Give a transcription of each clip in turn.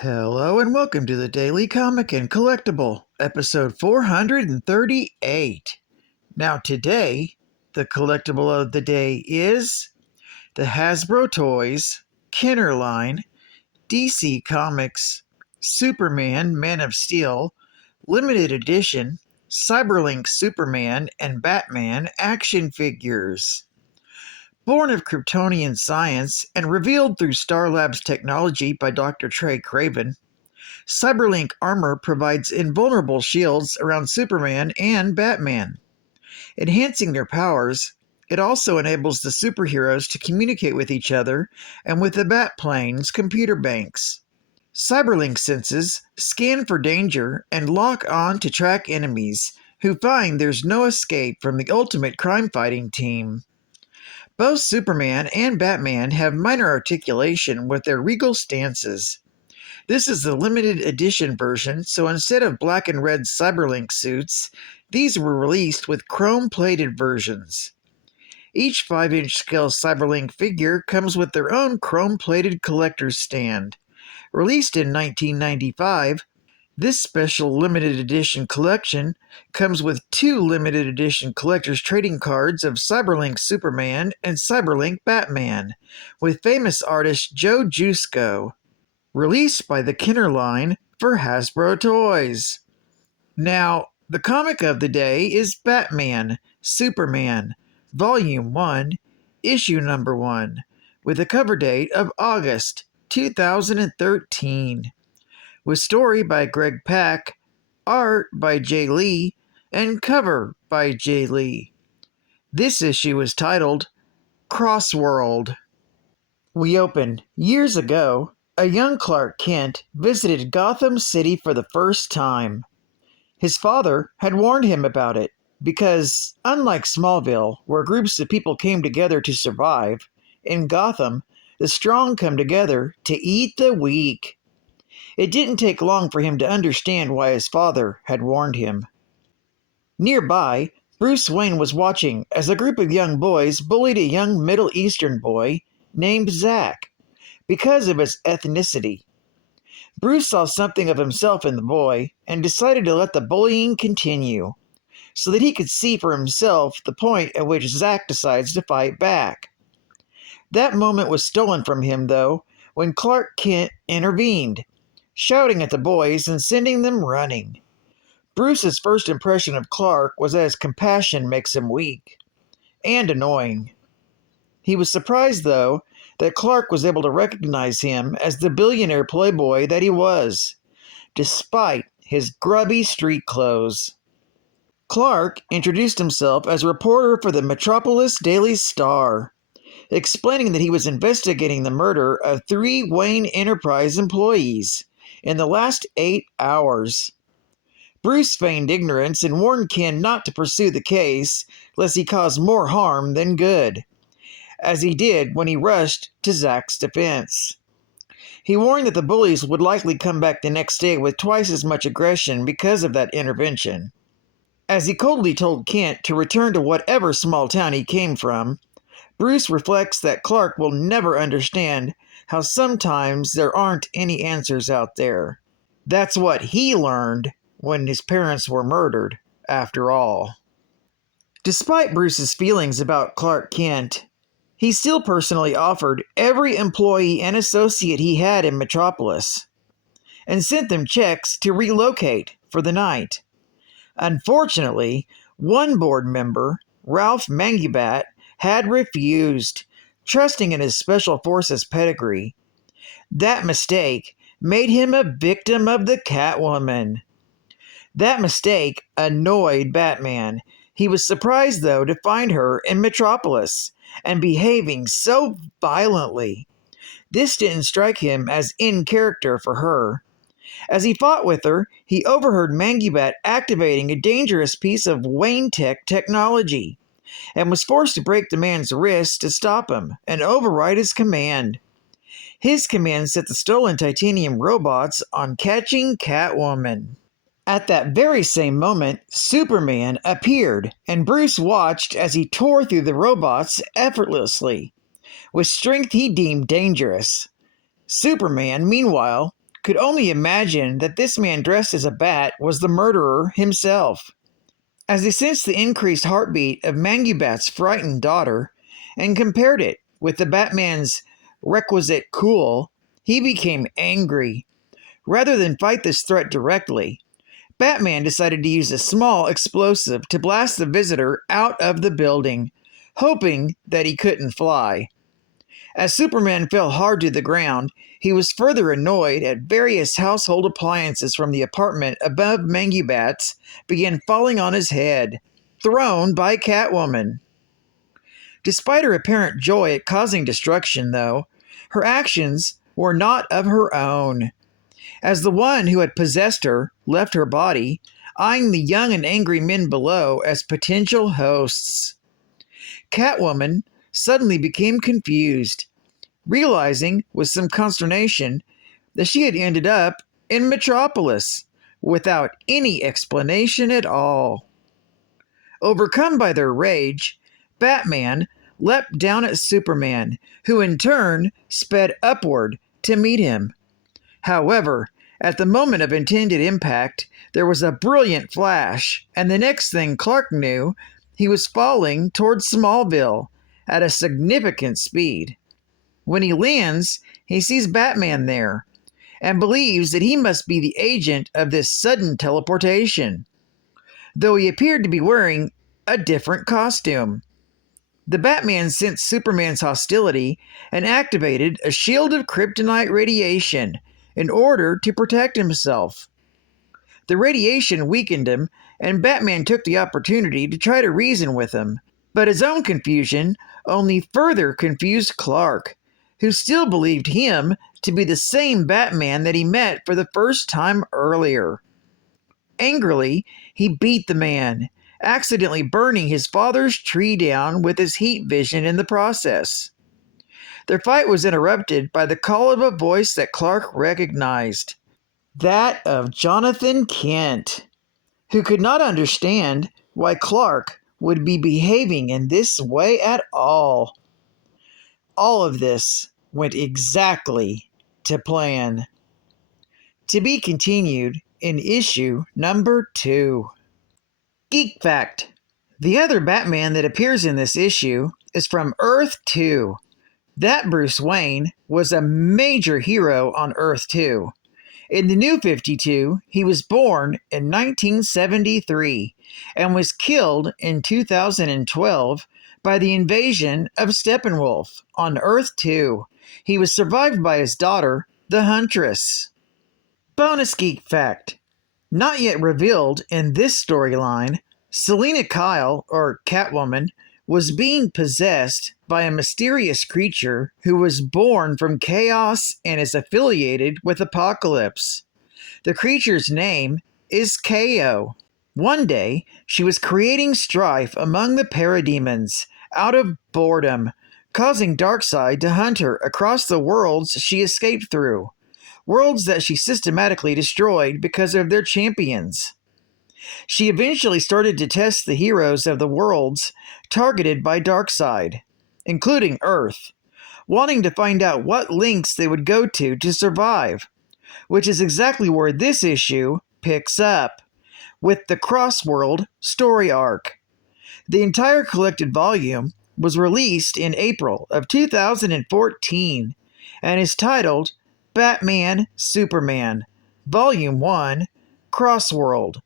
Hello and welcome to the Daily Comic and Collectible, episode 438. Now today, the collectible of the day is the Hasbro Toys, Kenner line, DC Comics, Superman, Man of Steel, Limited Edition, Cyberlink Superman and Batman action figures. Born of Kryptonian science and revealed through Star Labs technology by Dr. Trey Craven, Cyberlink armor provides invulnerable shields around Superman and Batman. Enhancing their powers, it also enables the superheroes to communicate with each other and with the Batplane's computer banks. Cyberlink senses scan for danger and lock on to track enemies who find there's no escape from the ultimate crime-fighting team. Both Superman and Batman have minor articulation with their regal stances. This is the limited edition version, so instead of black and red Cyberlink suits, these were released with chrome-plated versions. Each 5-inch scale Cyberlink figure comes with their own chrome-plated collector's stand. Released in 1995, this special limited edition collection comes with 2 limited edition collector's trading cards of Cyberlink Superman and Cyberlink Batman, with famous artist Joe Jusko. Released by the Kenner line for Hasbro Toys. Now, the comic of the day is Batman, Superman, Volume 1, Issue Number 1, with a cover date of August 2013. With story by Greg Pak, art by Jay Lee, and cover by Jay Lee. This issue is titled Crossworld. We opened years ago. A young Clark Kent visited Gotham City for the first time. His father had warned him about it because, unlike Smallville, where groups of people came together to survive, in Gotham, the strong come together to eat the weak. It didn't take long for him to understand why his father had warned him. Nearby, Bruce Wayne was watching as a group of young boys bullied a young Middle Eastern boy named Zach because of his ethnicity. Bruce saw something of himself in the boy and decided to let the bullying continue, so that he could see for himself the point at which Zach decides to fight back. That moment was stolen from him, though, when Clark Kent intervened, shouting at the boys and sending them running. Bruce's first impression of Clark was that his compassion makes him weak and annoying. He was surprised, though, that Clark was able to recognize him as the billionaire playboy that he was, despite his grubby street clothes. Clark introduced himself as a reporter for the Metropolis Daily Star, explaining that he was investigating the murder of 3 Wayne Enterprise employees in the last 8 hours. Bruce feigned ignorance and warned Ken not to pursue the case, lest he cause more harm than good, as he did when he rushed to Zach's defense. He warned that the bullies would likely come back the next day with twice as much aggression because of that intervention. As he coldly told Kent to return to whatever small town he came from, Bruce reflects that Clark will never understand how sometimes there aren't any answers out there. That's what he learned when his parents were murdered, after all. Despite Bruce's feelings about Clark Kent, he still personally offered every employee and associate he had in Metropolis, and sent them checks to relocate for the night. Unfortunately, one board member, Ralph Mangubat, had refused, trusting in his Special Forces pedigree. That mistake made him a victim of the Catwoman. That mistake annoyed Batman. He was surprised, though, to find her in Metropolis and behaving so violently. This didn't strike him as in character for her. As he fought with her, he overheard Mangubat activating a dangerous piece of Wayne Tech technology, and was forced to break the man's wrist to stop him and override his command. His command set the stolen titanium robots on catching Catwoman. At that very same moment, Superman appeared, and Bruce watched as he tore through the robots effortlessly, with strength he deemed dangerous. Superman, meanwhile, could only imagine that this man dressed as a bat was the murderer himself. As he sensed the increased heartbeat of Mangubat's frightened daughter and compared it with the Batman's requisite cool, he became angry. Rather than fight this threat directly, Batman decided to use a small explosive to blast the visitor out of the building, hoping that he couldn't fly. As Superman fell hard to the ground, he was further annoyed at various household appliances from the apartment above Mangubat's began falling on his head, thrown by Catwoman. Despite her apparent joy at causing destruction, though, her actions were not of her own. As the one who had possessed her left her body, eyeing the young and angry men below as potential hosts, Catwoman suddenly became confused, realizing with some consternation that she had ended up in Metropolis without any explanation at all. Overcome by their rage, Batman leapt down at Superman, who in turn sped upward to meet him. However, at the moment of intended impact, there was a brilliant flash, and the next thing Clark knew, he was falling towards Smallville at a significant speed. When he lands, he sees Batman there, and believes that he must be the agent of this sudden teleportation, though he appeared to be wearing a different costume. The Batman sensed Superman's hostility and activated a shield of kryptonite radiation in order to protect himself. The radiation weakened him, and Batman took the opportunity to try to reason with him, but his own confusion only further confused Clark, who still believed him to be the same Batman that he met for the first time earlier. Angrily, he beat the man, accidentally burning his father's tree down with his heat vision in the process. Their fight was interrupted by the call of a voice that Clark recognized, that of Jonathan Kent, who could not understand why Clark would be behaving in this way at all. All of this went exactly to plan. To be continued in issue number 2. Geek Fact: the other Batman that appears in this issue is from Earth 2. That Bruce Wayne was a major hero on Earth 2. In the New 52, he was born in 1973 and was killed in 2012 by the invasion of Steppenwolf on Earth 2. He was survived by his daughter, the Huntress. Bonus Geek Fact: not yet revealed in this storyline, Selina Kyle, or Catwoman, was being possessed by a mysterious creature who was born from chaos and is affiliated with Apocalypse. The creature's name is KO. One day, she was creating strife among the parademons out of boredom, causing Darkseid to hunt her across the worlds she escaped through, worlds that she systematically destroyed because of their champions. She eventually started to test the heroes of the worlds targeted by Darkseid, including Earth, wanting to find out what lengths they would go to survive, which is exactly where this issue picks up, with the Crossworld story arc. The entire collected volume was released in April of 2014 and is titled Batman Superman, Volume 1, Crossworld.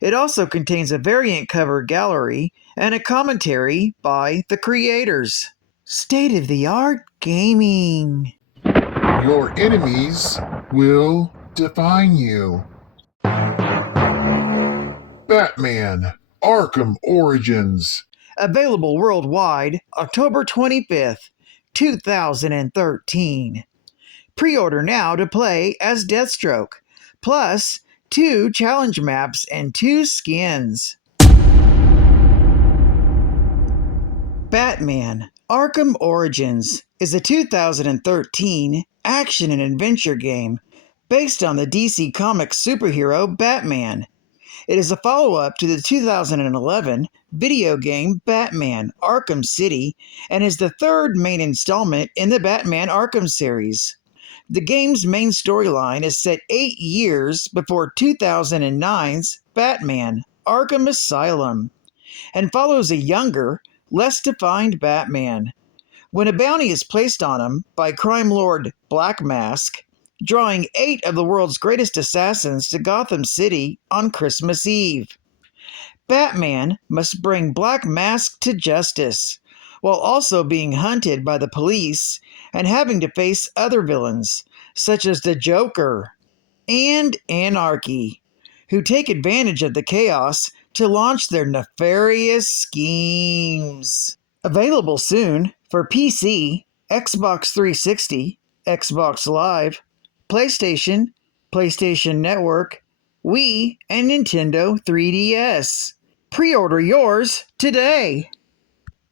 It also contains a variant cover gallery and a commentary by the creators. State-of-the-art gaming. Your enemies will define you. Batman Arkham Origins. Available worldwide October 25th, 2013. Pre-order now to play as Deathstroke, plus 2 challenge maps and 2 skins. Batman Arkham Origins is a 2013 action and adventure game based on the DC Comics superhero Batman. It is a follow-up to the 2011 video game Batman Arkham City and is the third main installment in the Batman Arkham series. The game's main storyline is set 8 years before 2009's Batman: Arkham Asylum, and follows a younger, less defined Batman. When a bounty is placed on him by crime lord Black Mask, drawing 8 of the world's greatest assassins to Gotham City on Christmas Eve, Batman must bring Black Mask to justice, while also being hunted by the police and having to face other villains, such as the Joker and Anarchy, who take advantage of the chaos to launch their nefarious schemes. Available soon for PC, Xbox 360, Xbox Live, PlayStation, PlayStation Network, Wii, and Nintendo 3DS. Pre-order yours today.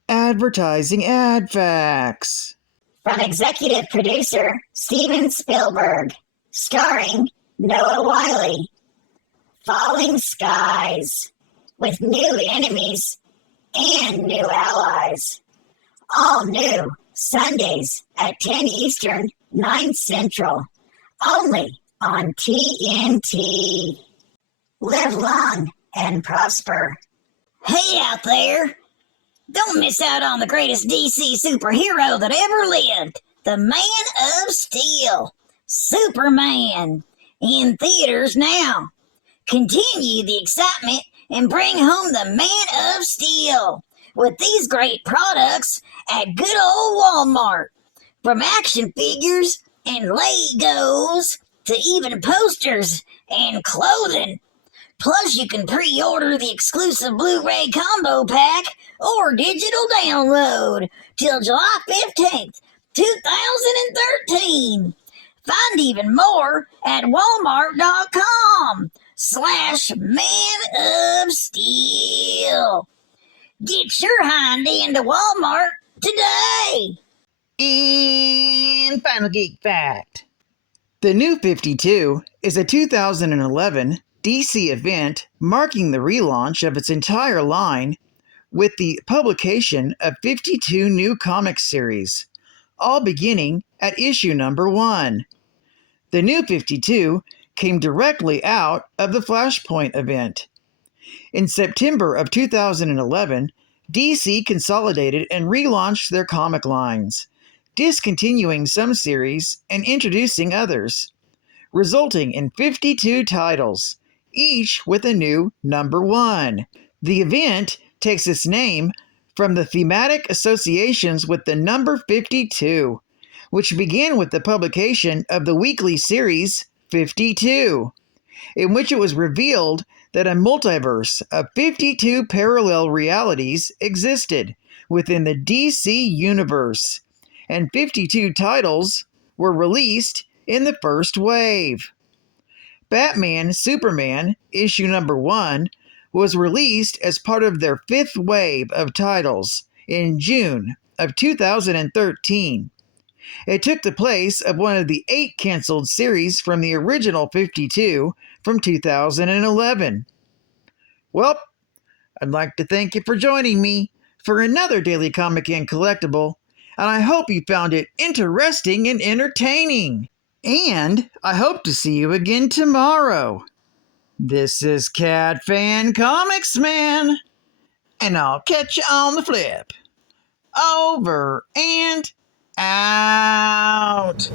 Advertising ad facts. From executive producer Steven Spielberg, starring Noah Wiley. Falling skies, with new enemies and new allies. All new Sundays at 10 Eastern, 9 Central. Only on TNT. Live long and prosper. Hey out there! Don't miss out on the greatest DC superhero that ever lived, the Man of Steel, Superman, in theaters now. Continue the excitement and bring home the Man of Steel with these great products at good old Walmart. From action figures and Legos to even posters and clothing. Plus, you can pre-order the exclusive Blu-ray combo pack or digital download till July 15th, 2013. Find even more at walmart.com/Man of Steel. Get your hind into Walmart today. And final geek fact. The New 52 is a 2011 DC event marking the relaunch of its entire line with the publication of 52 new comic series, all beginning at issue number 1. The New 52 came directly out of the Flashpoint event. In September of 2011, DC consolidated and relaunched their comic lines, discontinuing some series and introducing others, resulting in 52 titles, each with a new number 1. The event takes its name from the thematic associations with the number 52, which began with the publication of the weekly series 52, in which it was revealed that a multiverse of 52 parallel realities existed within the DC universe, and 52 titles were released in the first wave. Batman Superman issue number 1 was released as part of their 5th wave of titles in June of 2013. It took the place of one of the 8 canceled series from the original 52 from 2011. Well, I'd like to thank you for joining me for another Daily Comic and Collectible, and I hope you found it interesting and entertaining. And I hope to see you again tomorrow. This is Cat Fan Comics Man, and I'll catch you on the flip. Over and out.